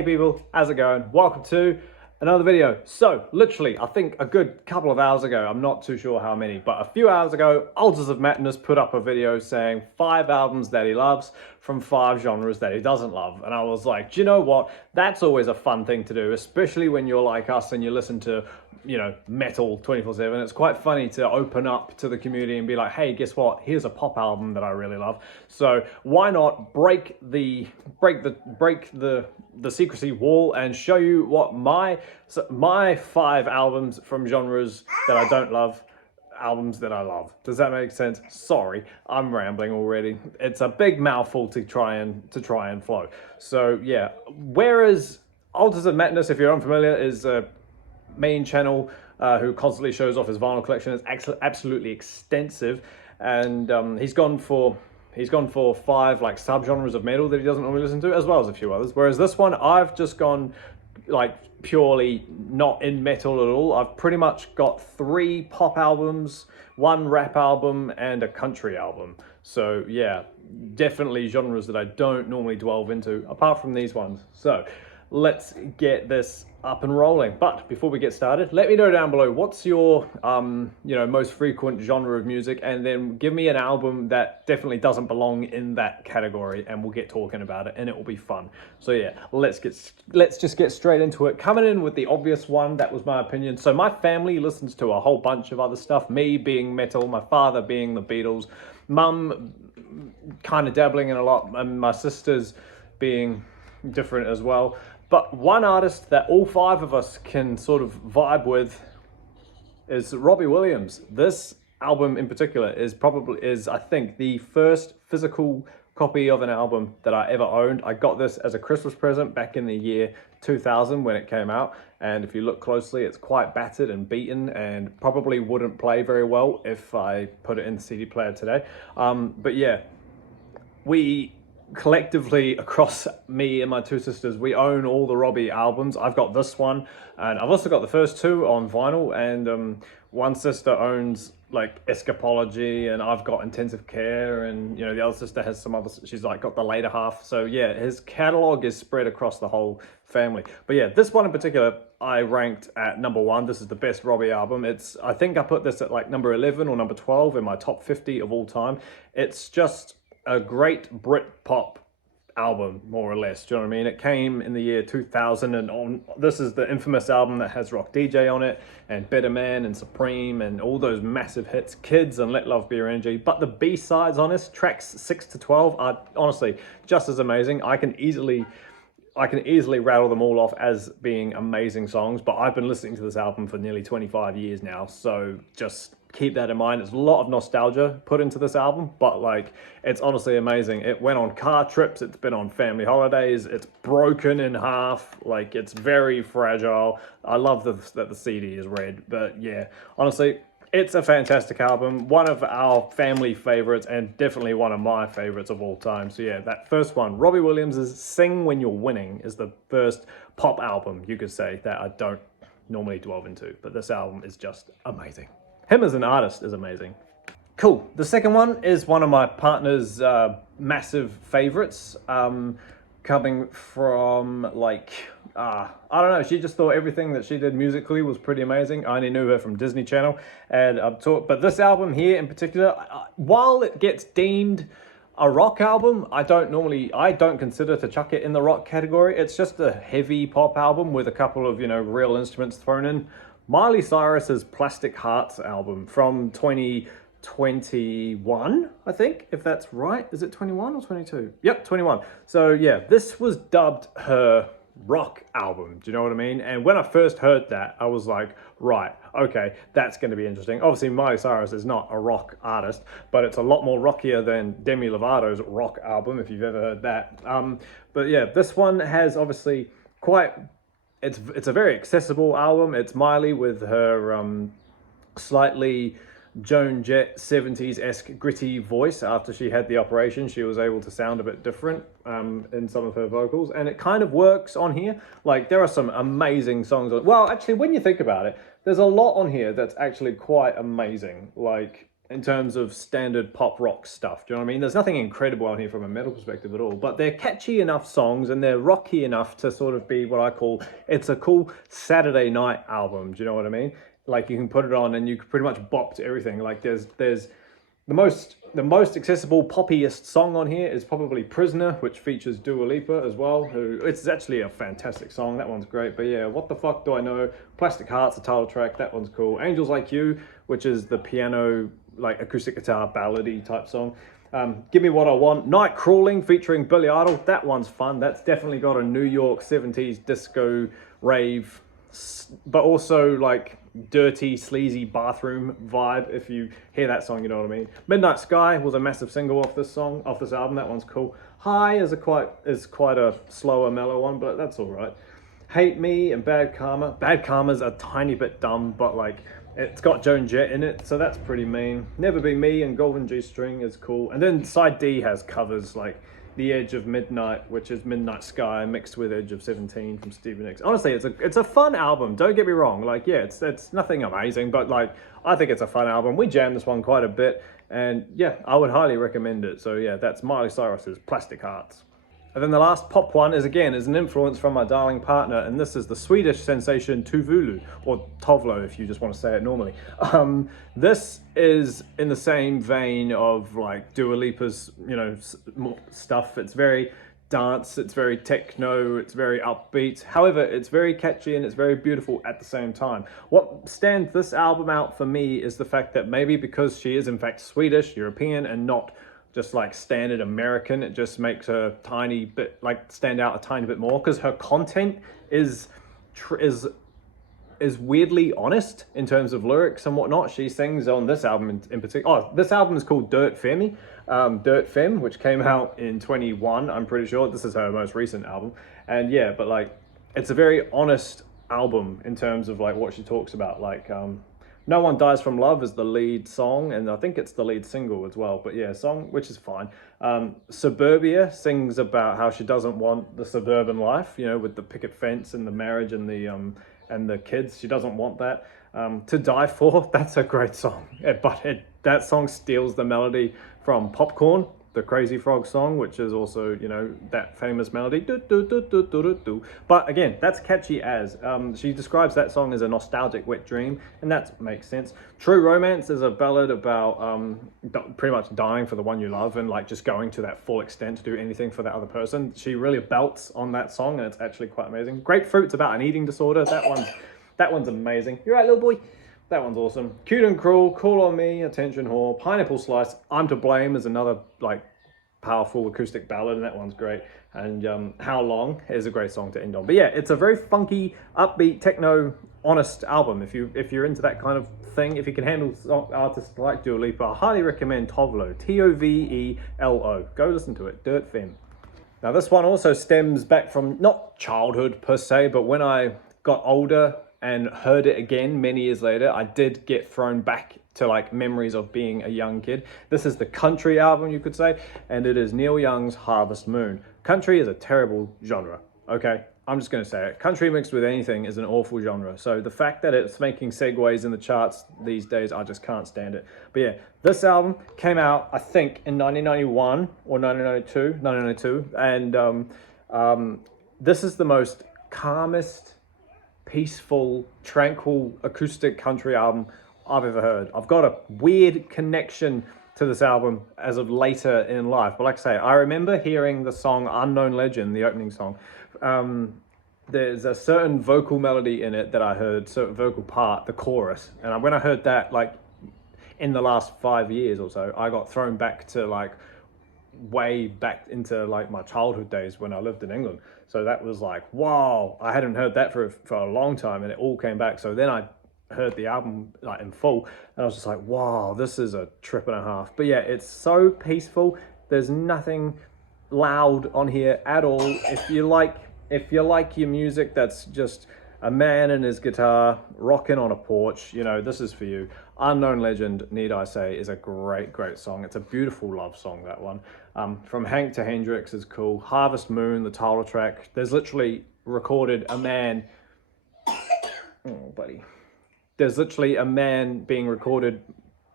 Hey people, how's it going? Welcome to another video. So literally, I think a good couple of hours ago, I'm not too sure how many, but a few hours ago, Altars of Madness put up a video saying 5 albums that he loves from 5 genres that he doesn't love. And I was like, do you know what? That's always a fun thing to do, especially when you're like us and you listen to, you know, metal 24/7. It's quite funny to open up to the community and be like, hey, guess what? Here's a pop album that I really love. So why not break the secrecy wall and show you what my 5 albums from genres that I don't love, albums that I love. Does that make sense? Sorry, I'm rambling already. It's a big mouthful to try and flow. So yeah, whereas Altars of Madness, if you're unfamiliar, is a main channel who constantly shows off his vinyl collection. It's absolutely extensive, and he's gone for 5 like subgenres of metal that he doesn't normally listen to, as well as a few others. Whereas this one, I've just gone like purely not in metal at all. I've pretty much got 3 pop albums, 1 rap album, and a country album. So yeah, definitely genres that I don't normally delve into, apart from these ones. So let's get this up and rolling. But before we get started, let me know down below what's your most frequent genre of music, and then give me an album that definitely doesn't belong in that category, and we'll get talking about it and it will be fun. So yeah, let's just get straight into it. Coming in with the obvious one, that was my opinion. So my family listens to a whole bunch of other stuff, me being metal, my father being the Beatles, mum kind of dabbling in a lot, and my sisters being different as well. But one artist that all 5 of us can sort of vibe with is Robbie Williams. This album in particular is I think the first physical copy of an album that I ever owned. I got this as a Christmas present back in the year 2000 when it came out, and if you look closely, it's quite battered and beaten and probably wouldn't play very well if I put it in the CD player today. But yeah, we collectively, across me and my 2 sisters, we own all the Robbie albums. I've got this one, and I've also got the first 2 on vinyl, and one sister owns like Escapology, and I've got Intensive Care, and you know, the other sister has some other, she's like got the later half. So yeah, his catalog is spread across the whole family. But yeah, this one in particular I ranked at number 1. This is the best Robbie album. I think I put this at like number 11 or number 12 in my top 50 of all time. It's just a great Britpop album, more or less. Do you know what I mean? It came in the year 2000, and this is the infamous album that has Rock DJ on it, and Better Man, and Supreme, and all those massive hits, Kids, and Let Love Be Your Energy. But the B-sides on this, tracks 6 to 12, are honestly just as amazing. I can easily rattle them all off as being amazing songs, but I've been listening to this album for nearly 25 years now, so just keep that in mind. There's a lot of nostalgia put into this album, but like, it's honestly amazing. It went on car trips, it's been on family holidays, it's broken in half, like it's very fragile. I love that the CD is red, but yeah, honestly, it's a fantastic album, one of our family favorites, and definitely one of my favorites of all time. So yeah, that first one, Robbie Williams' Sing When You're Winning, is the first pop album, you could say, that I don't normally delve into, but this album is just amazing. Him as an artist is amazing. Cool. The second one is one of my partner's massive favorites, coming from like, I don't know, she just thought everything that she did musically was pretty amazing. I only knew her from Disney Channel, and but this album here in particular, while it gets deemed a rock album, I don't consider to chuck it in the rock category. It's just a heavy pop album with a couple of, you know, real instruments thrown in. Miley Cyrus's Plastic Hearts album from 2021, I think, if that's right. Is it 21 or 22? Yep, 21. So yeah, this was dubbed her rock album. Do you know what I mean? And when I first heard that, I was like, right, okay, that's going to be interesting. Obviously, Miley Cyrus is not a rock artist, but it's a lot more rockier than Demi Lovato's rock album, if you've ever heard that. But yeah, this one has obviously it's a very accessible album. It's Miley with her slightly Joan Jett 70s-esque gritty voice. After she had the operation, she was able to sound a bit different in some of her vocals, and it kind of works on here. Like, there are some amazing songs. Well, actually, when you think about it, there's a lot on here that's actually quite amazing. Like, in terms of standard pop rock stuff. Do you know what I mean? There's nothing incredible on here from a metal perspective at all, but they're catchy enough songs and they're rocky enough to sort of be what I call, it's a cool Saturday night album. Do you know what I mean? Like you can put it on and you can pretty much bop to everything. Like there's the most accessible poppiest song on here is probably Prisoner, which features Dua Lipa as well, who it's actually a fantastic song. That one's great. But yeah, What the Fuck Do I Know? Plastic Hearts, the title track, that one's cool. Angels Like You, which is the piano, like acoustic guitar ballady type song. Give Me What I Want. Night Crawling featuring Billy Idol. That one's fun. That's definitely got a New York 70s disco rave, but also like dirty, sleazy bathroom vibe. If you hear that song, you know what I mean. Midnight Sky was a massive single off this album. That one's cool. High is quite a slower, mellow one, but that's all right. Hate Me and Bad Karma. Bad Karma's a tiny bit dumb, but like it's got Joan Jett in it, so that's pretty mean. Never Be Me and Golden G String is cool. And then side D has covers like The Edge of Midnight, which is Midnight Sky mixed with Edge of 17 from Stevie Nicks. Honestly, it's a fun album. Don't get me wrong. Like, yeah, it's nothing amazing, but like I think it's a fun album. We jammed this one quite a bit, and yeah, I would highly recommend it. So yeah, that's Miley Cyrus's Plastic Hearts. And then the last pop one is an influence from my darling partner, and this is the Swedish sensation Tuvulu, or Tovlo if you just want to say it normally. This is in the same vein of like Dua Lipa's, stuff. It's very dance, it's very techno, it's very upbeat. However, it's very catchy and it's very beautiful at the same time. What stands this album out for me is the fact that maybe because she is in fact Swedish, European, and not just like standard American, it just makes her tiny bit like stand out a tiny bit more because her content is weirdly honest in terms of lyrics and whatnot. She sings on this album in particular. Oh, this album is called Dirt Femme, Dirt Femme, which came out in 21. I'm pretty sure this is her most recent album, and yeah, but like it's a very honest album in terms of like what she talks about, like No One Dies From Love is the lead song, and I think it's the lead single as well. But yeah, song, which is fine. Suburbia sings about how she doesn't want the suburban life, with the picket fence and the marriage and the kids. She doesn't want that. To Die For, that's a great song. That song steals the melody from Popcorn, the Crazy Frog song, which is also, that famous melody. Do, do, do, do, do, do, do. But again, that's catchy as. She describes that song as a nostalgic wet dream, and that makes sense. True Romance is a ballad about pretty much dying for the one you love and like just going to that full extent to do anything for that other person. She really belts on that song, and it's actually quite amazing. Grapefruit's about an eating disorder. That one's amazing. You're right, little boy. That one's awesome. Cute and Cruel, Call on Me, Attention Whore, Pineapple Slice, I'm to Blame is another like powerful acoustic ballad, and that one's great. And How Long is a great song to end on. But yeah, it's a very funky, upbeat, techno, honest album. If you're into that kind of thing, if you can handle artists like Dua Lipa, I highly recommend Tovlo, Tovelo. Go listen to it, Dirt Femme. Now this one also stems back from not childhood per se, but when I got older and heard it again many years later, I did get thrown back to like memories of being a young kid. This is the country album, you could say, and it is Neil Young's Harvest Moon. Country is a terrible genre, okay? I'm just gonna say it. Country mixed with anything is an awful genre. So the fact that it's making segues in the charts these days, I just can't stand it. But yeah, this album came out, I think, in 1991 or 1992, and this is the most calmest, peaceful, tranquil acoustic country album I've ever heard. I've got a weird connection to this album as of later in life, but like I say, I remember hearing the song Unknown Legend, the opening song. There's a certain vocal melody in it that I heard, certain vocal part, the chorus, and when I heard that like in the last 5 years or so, I got thrown back to like way back into like my childhood days when I lived in England. So that was like, wow, I hadn't heard that for a long time, and it all came back. So then I heard the album like in full, and I was just like, wow, this is a trip and a half. But yeah, it's so peaceful. There's nothing loud on here at all. If you like your music that's just a man and his guitar rocking on a porch, this is for you. Unknown Legend, need I say, is a great song. It's a beautiful love song, that one. From Hank to Hendrix is cool. Harvest Moon, the title track. There's literally recorded a man. Oh, buddy. There's literally a man being recorded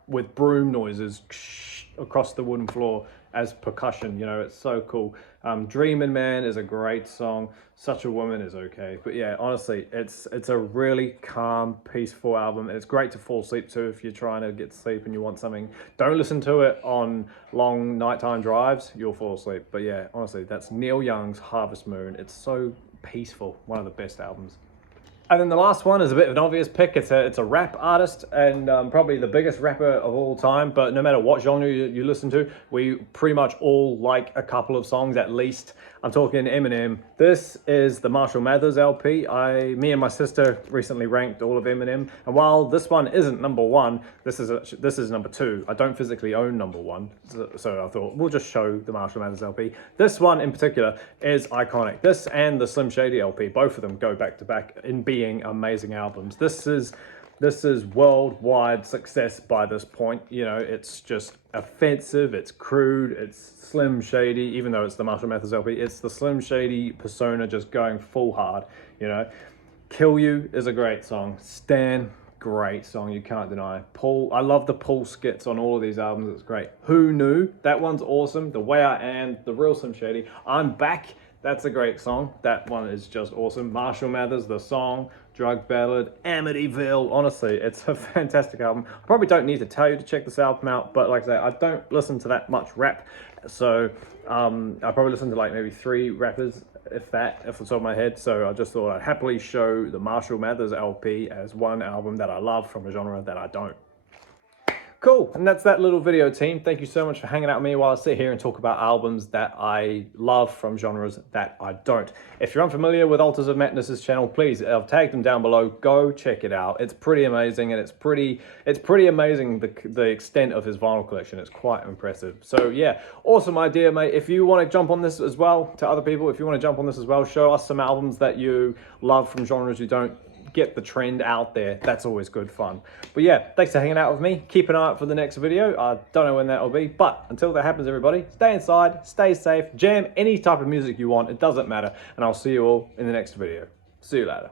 with broom noises across the wooden floor as percussion. You know, it's so cool. Dreamin' Man is a great song. Such a Woman is okay. But yeah, honestly, it's a really calm, peaceful album. And it's great to fall asleep to if you're trying to get to sleep and you want something. Don't listen to it on long nighttime drives. You'll fall asleep. But yeah, honestly, that's Neil Young's Harvest Moon. It's so peaceful. One of the best albums. And then the last one is a bit of an obvious pick. It's a rap artist and probably the biggest rapper of all time. But no matter what genre you listen to, we pretty much all like a couple of songs at least. I'm talking Eminem. This is the Marshall Mathers LP. Me and my sister recently ranked all of Eminem. And while this one isn't number one, this is number two. I don't physically own number one. So I thought we'll just show the Marshall Mathers LP. This one in particular is iconic. This and the Slim Shady LP, both of them go back to back in being amazing albums. This is worldwide success by this point. You know, it's just offensive, it's crude, it's Slim Shady, even though it's the Marshall Mathers LP, it's the Slim Shady persona just going full hard, you know. Kill You is a great song. Stan, great song, you can't deny. Paul, I love the Paul skits on all of these albums, it's great. Who Knew, that one's awesome. The Way I Am, the real Slim Shady. I'm Back, that's a great song. That one is just awesome. Marshall Mathers, the song, Drug Ballad, Amityville. Honestly, it's a fantastic album. I probably don't need to tell you to check this album out, but like I say, I don't listen to that much rap. So I probably listen to like maybe 3 rappers, if that, off the top of my head. So I just thought I'd happily show the Marshall Mathers LP as one album that I love from a genre that I don't. Cool, and that's that little video, team. Thank you so much for hanging out with me while I sit here and talk about albums that I love from genres that I don't. If you're unfamiliar with Altars of Madness's channel, please, I've tagged them down below. Go check it out. It's pretty amazing, and it's pretty amazing the extent of his vinyl collection. It's quite impressive. So yeah, awesome idea, mate. If you want to jump on this as well, to other people, if you want to jump on this as well, show us some albums that you love from genres you don't. Get the trend out there. That's always good fun. But yeah, thanks for hanging out with me. Keep an eye out for the next video. I don't know when that will be, but until that happens, everybody, stay inside, stay safe, jam any type of music you want. It doesn't matter. And I'll see you all in the next video. See you later.